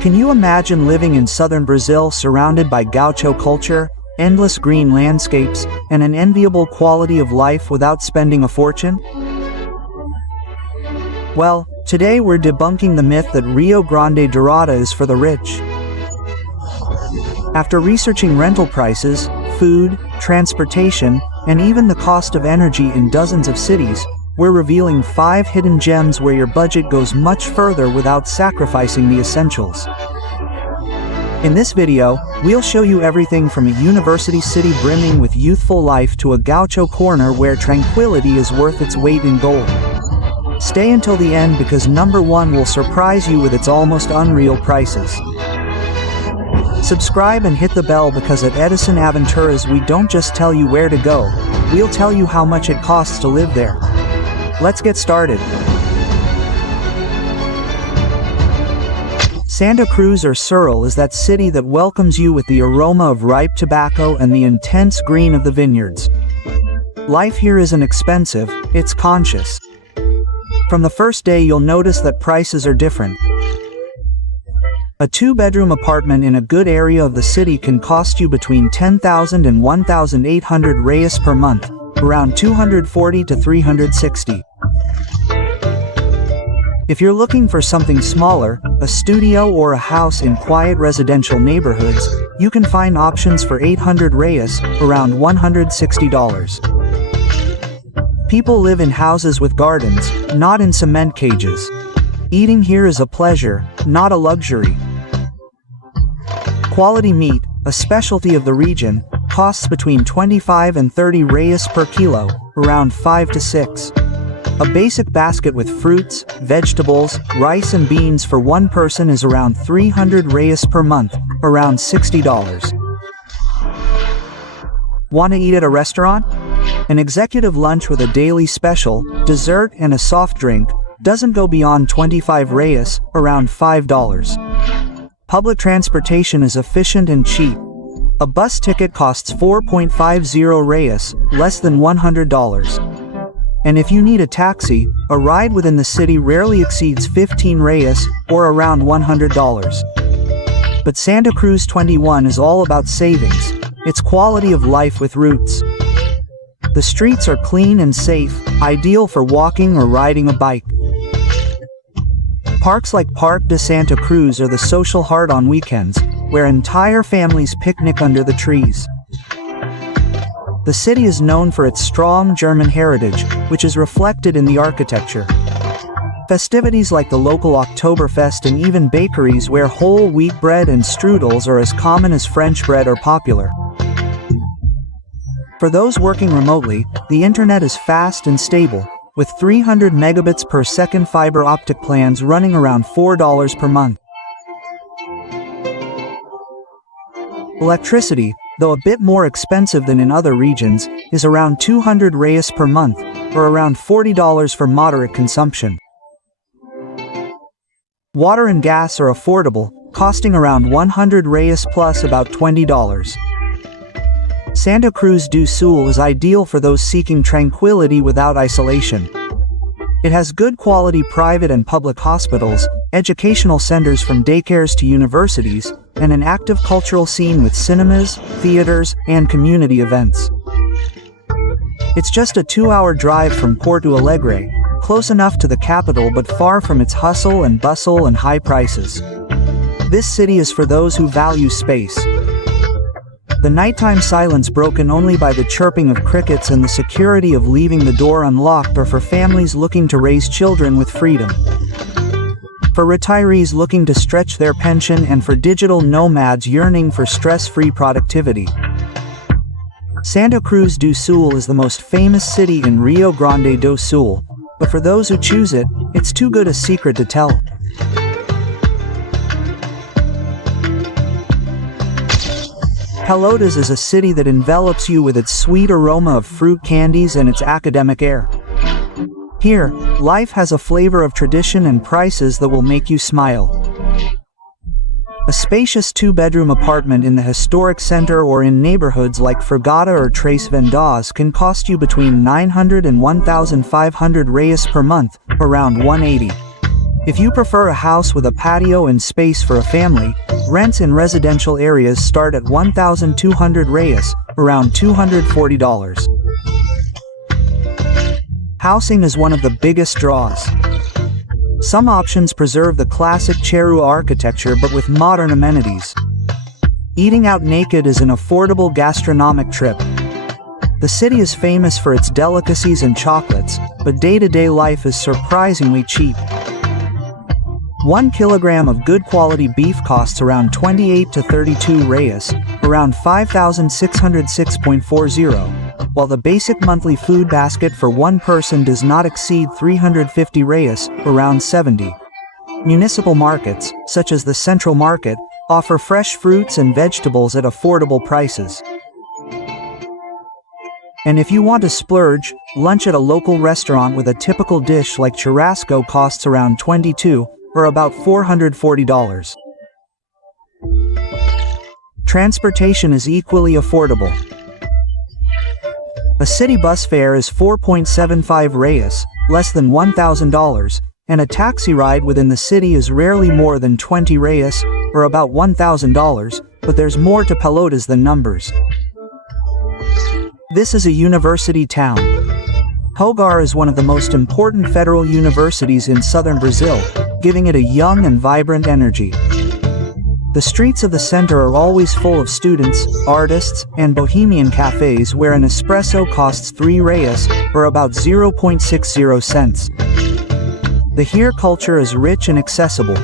Can you imagine living in southern Brazil surrounded by gaucho culture, endless green landscapes, and an enviable quality of life without spending a fortune? Well, today we're debunking the myth that Rio Grande do Sul is for the rich. After researching rental prices, food, transportation, and even the cost of energy in dozens of cities, we're revealing 5 hidden gems where your budget goes much further without sacrificing the essentials. In this video, we'll show you everything from a university city brimming with youthful life to a gaucho corner where tranquility is worth its weight in gold. Stay until the end because number 1 will surprise you with its almost unreal prices. Subscribe and hit the bell because at Edison Aventuras we don't just tell you where to go, we'll tell you how much it costs to live there. Let's get started. Santa Cruz or Sul is that city that welcomes you with the aroma of ripe tobacco and the intense green of the vineyards. Life here isn't expensive, it's conscious. From the first day you'll notice that prices are different. A 2-bedroom apartment in a good area of the city can cost you between 10,000 and 1,800 reais per month, around 240 to 360. If you're looking for something smaller, a studio or a house in quiet residential neighborhoods, you can find options for 800 reais, around $160. People live in houses with gardens, not in cement cages. Eating here is a pleasure, not a luxury. Quality meat, a specialty of the region, costs between 25 and 30 reais per kilo, around 5 to 6. A basic basket with fruits, vegetables, rice and beans for one person is around 300 reais per month, around $60. Want to eat at a restaurant? An executive lunch with a daily special, dessert and a soft drink doesn't go beyond 25 reais, around $5. Public transportation is efficient and cheap. A bus ticket costs 4.50 reais, less than $100. And if you need a taxi, a ride within the city rarely exceeds 15 reais, or around $100. But Santa Cruz 21 is all about savings. It's quality of life with roots. The streets are clean and safe, ideal for walking or riding a bike. Parks like Parque de Santa Cruz are the social heart on weekends, where entire families picnic under the trees. The city is known for its strong German heritage, which is reflected in the architecture. Festivities like the local Oktoberfest and even bakeries where whole wheat bread and strudels are as common as French bread are popular. For those working remotely, the internet is fast and stable, with 300 megabits per second fiber optic plans running around $4 per month. Electricity, though a bit more expensive than in other regions, is around 200 reais per month, or around $40 for moderate consumption. Water and gas are affordable, costing around 100 reais plus about $20. Santa Cruz do Sul is ideal for those seeking tranquility without isolation. It has good quality private and public hospitals, educational centers from daycares to universities, and an active cultural scene with cinemas, theaters, and community events. It's just a 2-hour drive from Porto Alegre, close enough to the capital but far from its hustle and bustle and high prices. This city is for those who value space. The nighttime silence broken only by the chirping of crickets and the security of leaving the door unlocked are for families looking to raise children with freedom. For retirees looking to stretch their pension and for digital nomads yearning for stress-free productivity. Santa Cruz do Sul is the most famous city in Rio Grande do Sul, but for those who choose it, it's too good a secret to tell. Pelotas is a city that envelops you with its sweet aroma of fruit candies and its academic air. Here, life has a flavor of tradition and prices that will make you smile. A spacious 2-bedroom apartment in the historic center or in neighborhoods like Fragata or Três Vendas can cost you between 900 and 1,500 reais per month, around $180. If you prefer a house with a patio and space for a family, rents in residential areas start at 1,200 reais, around $240. Housing is one of the biggest draws. Some options preserve the classic Cherua architecture but with modern amenities. Eating out naked is an affordable gastronomic trip. The city is famous for its delicacies and chocolates, but day-to-day life is surprisingly cheap. 1 kilogram of good quality beef costs around 28 to 32 reais, around 5,606.40, while the basic monthly food basket for one person does not exceed 350 reais, around 70. Municipal markets, such as the Central Market, offer fresh fruits and vegetables at affordable prices. And if you want to splurge, lunch at a local restaurant with a typical dish like churrasco costs around 22, or about $440. Transportation is equally affordable. A city bus fare is 4.75 reais, less than $1,000, and a taxi ride within the city is rarely more than 20 reais, or about $1,000, but there's more to Pelotas than numbers. This is a university town. Hogar is one of the most important federal universities in southern Brazil, giving it a young and vibrant energy. The streets of the center are always full of students, artists, and bohemian cafes where an espresso costs 3 reais, or about 0.60 cents. The here culture is rich and accessible.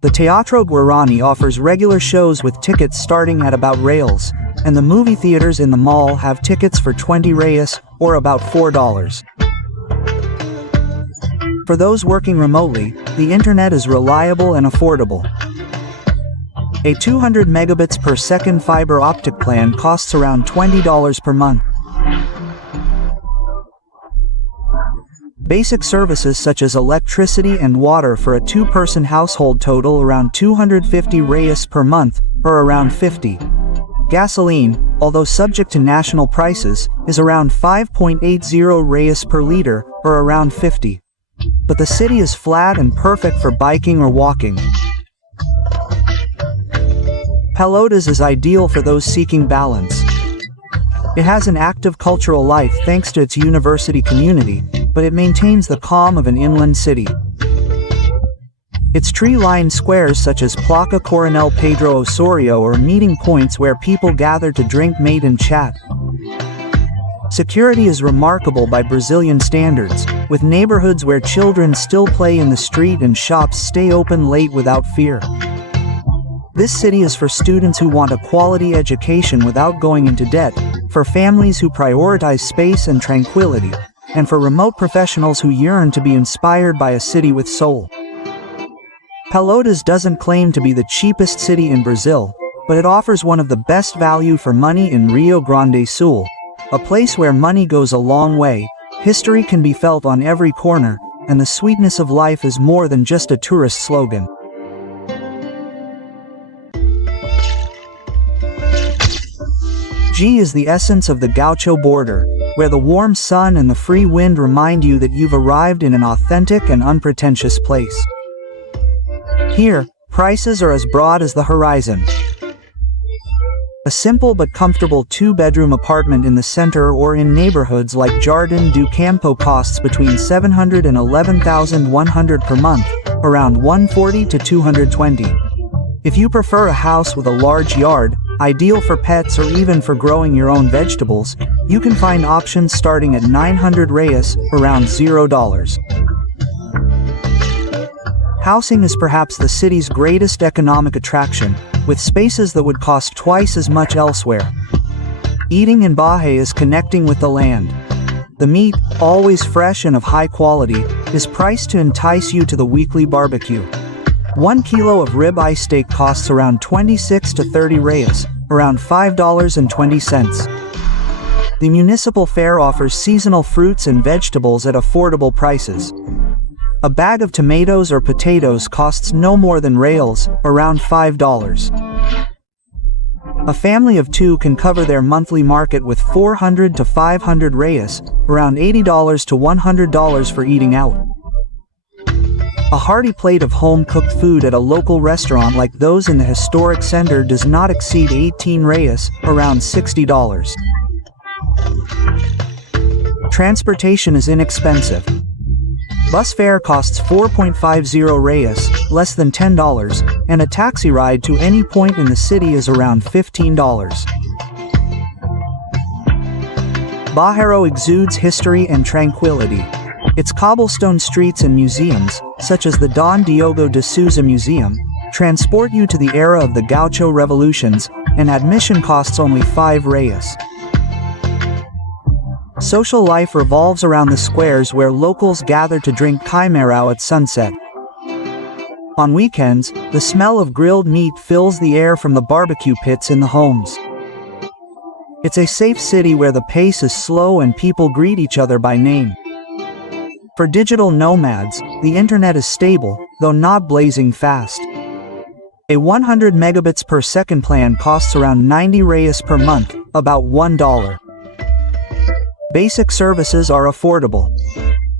The Teatro Guarani offers regular shows with tickets starting at about reais, and the movie theaters in the mall have tickets for 20 reais, or about $4. For those working remotely, the internet is reliable and affordable. A 200 megabits per second fiber optic plan costs around $20 per month. Basic services such as electricity and water for a two-person household total around 250 reais per month, or around 50. Gasoline, although subject to national prices, is around 5.80 reais per liter, or around 50. But the city is flat and perfect for biking or walking. Pelotas is ideal for those seeking balance. It has an active cultural life thanks to its university community, but it maintains the calm of an inland city. Its tree-lined squares such as Placa Coronel Pedro Osorio are meeting points where people gather to drink, mate and chat. Security is remarkable by Brazilian standards, with neighborhoods where children still play in the street and shops stay open late without fear. This city is for students who want a quality education without going into debt, for families who prioritize space and tranquility, and for remote professionals who yearn to be inspired by a city with soul. Pelotas doesn't claim to be the cheapest city in Brazil, but it offers one of the best value for money in Rio Grande do Sul, a place where money goes a long way, history can be felt on every corner, and the sweetness of life is more than just a tourist slogan. G is the essence of the Gaucho border, where the warm sun and the free wind remind you that you've arrived in an authentic and unpretentious place. Here, prices are as broad as the horizon. A simple but comfortable two-bedroom apartment in the center or in neighborhoods like Jardim do Campo costs between 700 and 11,100 per month, around 140 to 220. If you prefer a house with a large yard, ideal for pets or even for growing your own vegetables, you can find options starting at 900 reais, around $0. Housing is perhaps the city's greatest economic attraction, with spaces that would cost twice as much elsewhere. Eating in Bahia is connecting with the land. The meat, always fresh and of high quality, is priced to entice you to the weekly barbecue. 1 kilo of rib-eye steak costs around 26 to 30 reais, around $5.20. The municipal fair offers seasonal fruits and vegetables at affordable prices. A bag of tomatoes or potatoes costs no more than reais, around $5. A family of two can cover their monthly market with 400 to 500 reais, around $80 to $100 for eating out. A hearty plate of home-cooked food at a local restaurant like those in the historic center does not exceed 18 reais, around $60. Transportation is inexpensive. Bus fare costs 4.50 reais, less than $10, and a taxi ride to any point in the city is around $15. Bairro exudes history and tranquility. Its cobblestone streets and museums, such as the Dom Diogo de Souza Museum, transport you to the era of the Gaucho revolutions, and admission costs only 5 reais. Social life revolves around the squares where locals gather to drink chimarrão at sunset. On weekends, the smell of grilled meat fills the air from the barbecue pits in the homes. It's a safe city where the pace is slow and people greet each other by name. For digital nomads, the internet is stable, though not blazing fast. A 100 megabits per second plan costs around 90 reais per month, about $1. Basic services are affordable.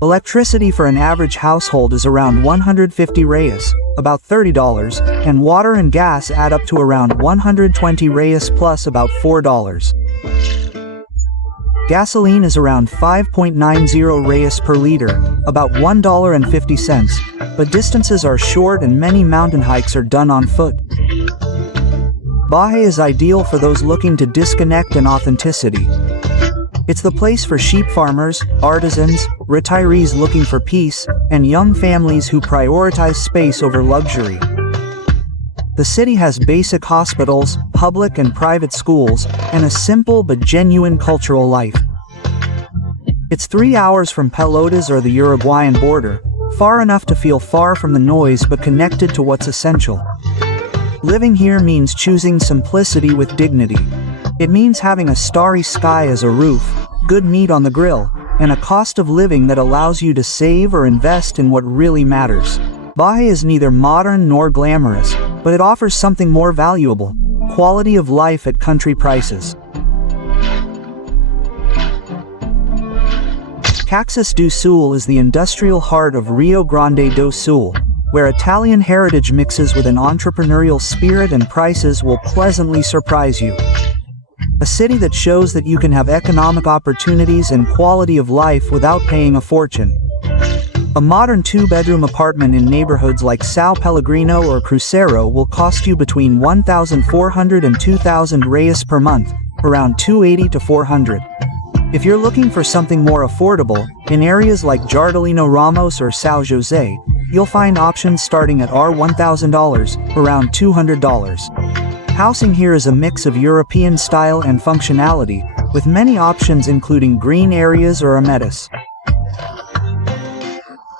Electricity for an average household is around 150 reais, about $30, and water and gas add up to around 120 reais plus about $4. Gasoline is around 5.90 reais per liter, about $1.50, but distances are short and many mountain hikes are done on foot. Bahia is ideal for those looking to disconnect and authenticity. It's the place for sheep farmers, artisans, retirees looking for peace, and young families who prioritize space over luxury. The city has basic hospitals, public and private schools, and a simple but genuine cultural life. It's 3 hours from Pelotas or the Uruguayan border, far enough to feel far from the noise but connected to what's essential. Living here means choosing simplicity with dignity. It means having a starry sky as a roof, good meat on the grill, and a cost of living that allows you to save or invest in what really matters. Bahia is neither modern nor glamorous, but it offers something more valuable: quality of life at country prices. Caxias do Sul is the industrial heart of Rio Grande do Sul, where Italian heritage mixes with an entrepreneurial spirit, and prices will pleasantly surprise you. A city that shows that you can have economic opportunities and quality of life without paying a fortune. A modern 2-bedroom apartment in neighborhoods like São Pellegrino or Cruzeiro will cost you between 1,400 and 2,000 reais per month, around 280 to 400. If you're looking for something more affordable, in areas like Jardilino Ramos or São José, you'll find options starting at $1,000, around $200. Housing here is a mix of European style and functionality, with many options including green areas or amenities.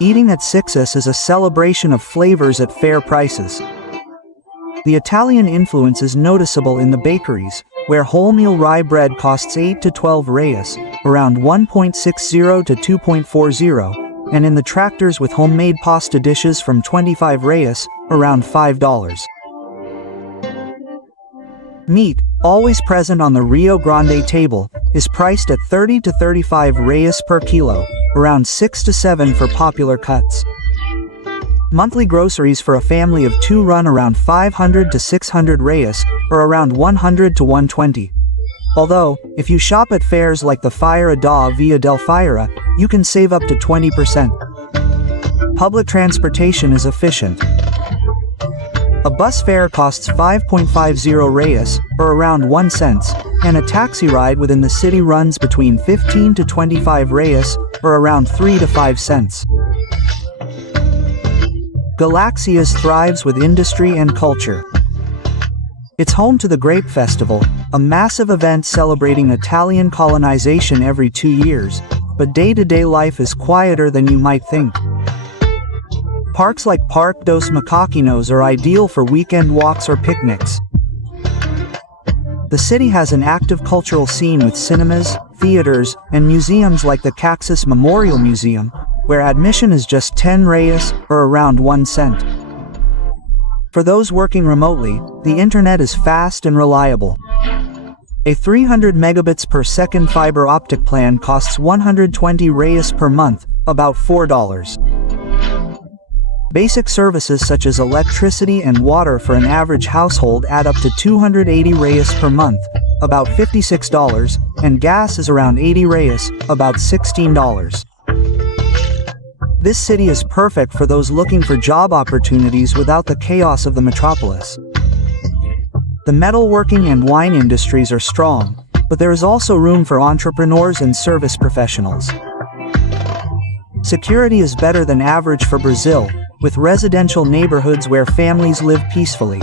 Eating at Sixus is a celebration of flavors at fair prices. The Italian influence is noticeable in the bakeries, where wholemeal rye bread costs 8 to 12 reais, around 1.60 to 2.40, and in the tractors with homemade pasta dishes from 25 reais, around $5. Meat, always present on the Rio Grande table, is priced at 30 to 35 reais per kilo, around 6 to 7 for popular cuts. Monthly groceries for a family of 2 run around 500 to 600 reais, or around 100 to 120. Although, if you shop at fairs like the Feira da Via del Feira, you can save up to 20%. Public transportation is efficient. A bus fare costs 5.50 reais, or around 1 cent, and a taxi ride within the city runs between 15 to 25 reais, or around 3 to 5 cents. Galaxias thrives with industry and culture. It's home to the Grape Festival, a massive event celebrating Italian colonization every 2 years, but day-to-day life is quieter than you might think. Parks like Parque dos Macaquinos are ideal for weekend walks or picnics. The city has an active cultural scene with cinemas, theaters, and museums like the Caxias Memorial Museum, where admission is just 10 reais, or around 1 cent. For those working remotely, the internet is fast and reliable. A 300 megabits per second fiber optic plan costs 120 reais per month, about $4. Basic services such as electricity and water for an average household add up to 280 reais per month, about $56, and gas is around 80 reais, about $16. This city is perfect for those looking for job opportunities without the chaos of the metropolis. The metalworking and wine industries are strong, but there is also room for entrepreneurs and service professionals. Security is better than average for Brazil, with residential neighborhoods where families live peacefully.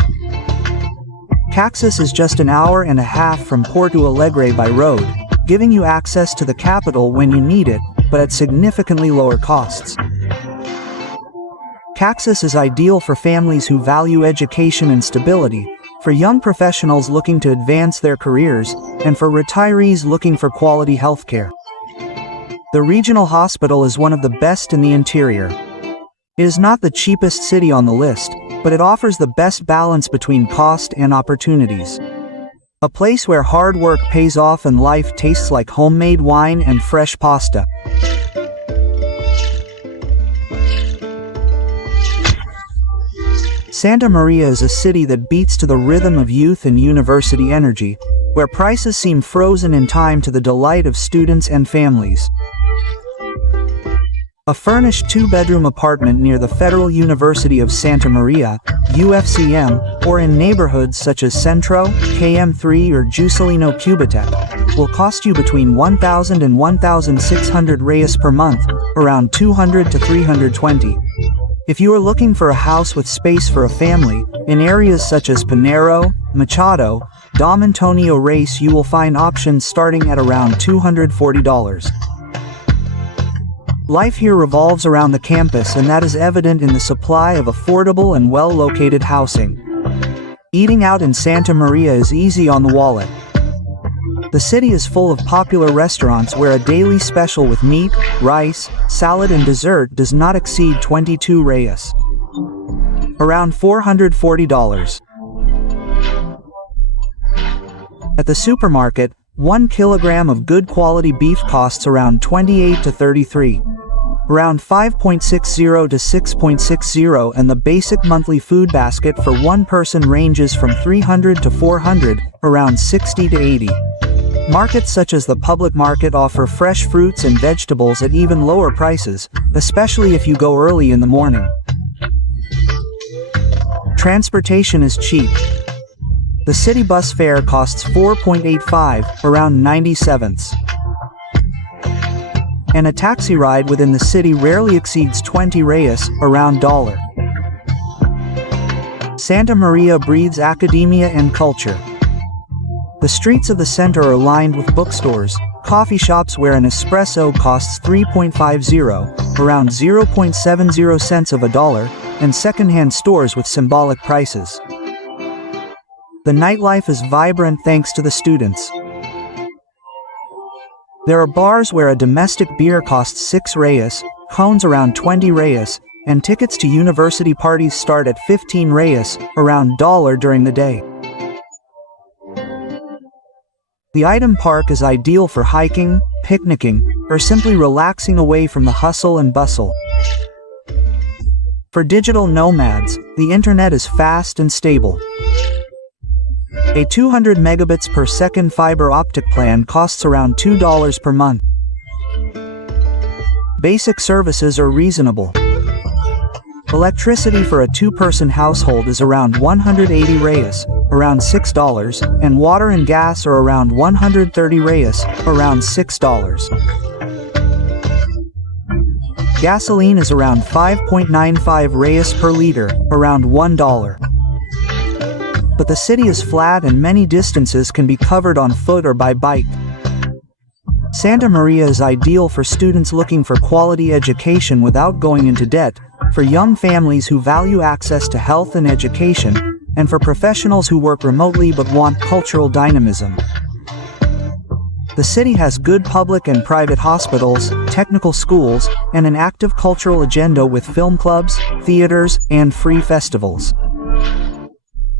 Caxias is just an hour and a half from Porto Alegre by road, giving you access to the capital when you need it, but at significantly lower costs. Caxias is ideal for families who value education and stability, for young professionals looking to advance their careers, and for retirees looking for quality healthcare. The regional hospital is one of the best in the interior. It is not the cheapest city on the list, but it offers the best balance between cost and opportunities. A place where hard work pays off and life tastes like homemade wine and fresh pasta. Santa Maria is a city that beats to the rhythm of youth and university energy, where prices seem frozen in time to the delight of students and families. A furnished two-bedroom apartment near the Federal University of Santa Maria, UFCM, or in neighborhoods such as Centro, KM3 or Juscelino Kubitec, will cost you between 1,000 and 1,600 reais per month, around 200 to 320. If you are looking for a house with space for a family, in areas such as Pinheiro, Machado, Dom Antonio Reis, you will find options starting at around $240. Life here revolves around the campus, and that is evident in the supply of affordable and well-located housing. Eating out in Santa Maria is easy on the wallet. The city is full of popular restaurants where a daily special with meat, rice, salad and dessert does not exceed 22 reais. Around $440. At the supermarket, 1 kilogram of good quality beef costs around 28 to 33. Around 5.60 to 6.60, and the basic monthly food basket for one person ranges from 300 to 400, around 60 to 80. Markets such as the public market offer fresh fruits and vegetables at even lower prices, especially if you go early in the morning. Transportation is cheap. The city bus fare costs 4.85, around 90 cents. And a taxi ride within the city rarely exceeds 20 reais, around $1. Santa Maria breathes academia and culture. The streets of the center are lined with bookstores, coffee shops where an espresso costs 3.50, around 0.70 cents of a dollar, and secondhand stores with symbolic prices. The nightlife is vibrant thanks to the students. There are bars where a domestic beer costs 6 reais, cones around 20 reais, and tickets to university parties start at 15 reais, around $1 during the day. The Item Park is ideal for hiking, picnicking, or simply relaxing away from the hustle and bustle. For digital nomads, the internet is fast and stable. A 200 megabits per second fiber optic plan costs around $2 per month. Basic services are reasonable. Electricity for a two-person household is around 180 reais, around $6, and water and gas are around 130 reais, around $6. Gasoline is around 5.95 reais per liter, around $1. But the city is flat and many distances can be covered on foot or by bike. Santa Maria is ideal for students looking for quality education without going into debt, for young families who value access to health and education, and for professionals who work remotely but want cultural dynamism. The city has good public and private hospitals, technical schools, and an active cultural agenda with film clubs, theaters, and free festivals.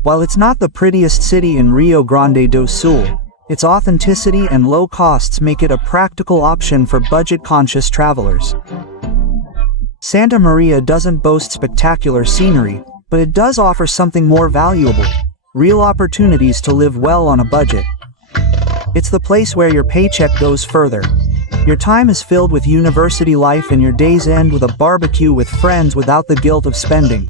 While it's not the prettiest city in Rio Grande do Sul, its authenticity and low costs make it a practical option for budget-conscious travelers. Santa Maria doesn't boast spectacular scenery, but it does offer something more valuable: real opportunities to live well on a budget. It's the place where your paycheck goes further. Your time is filled with university life and your days end with a barbecue with friends without the guilt of spending.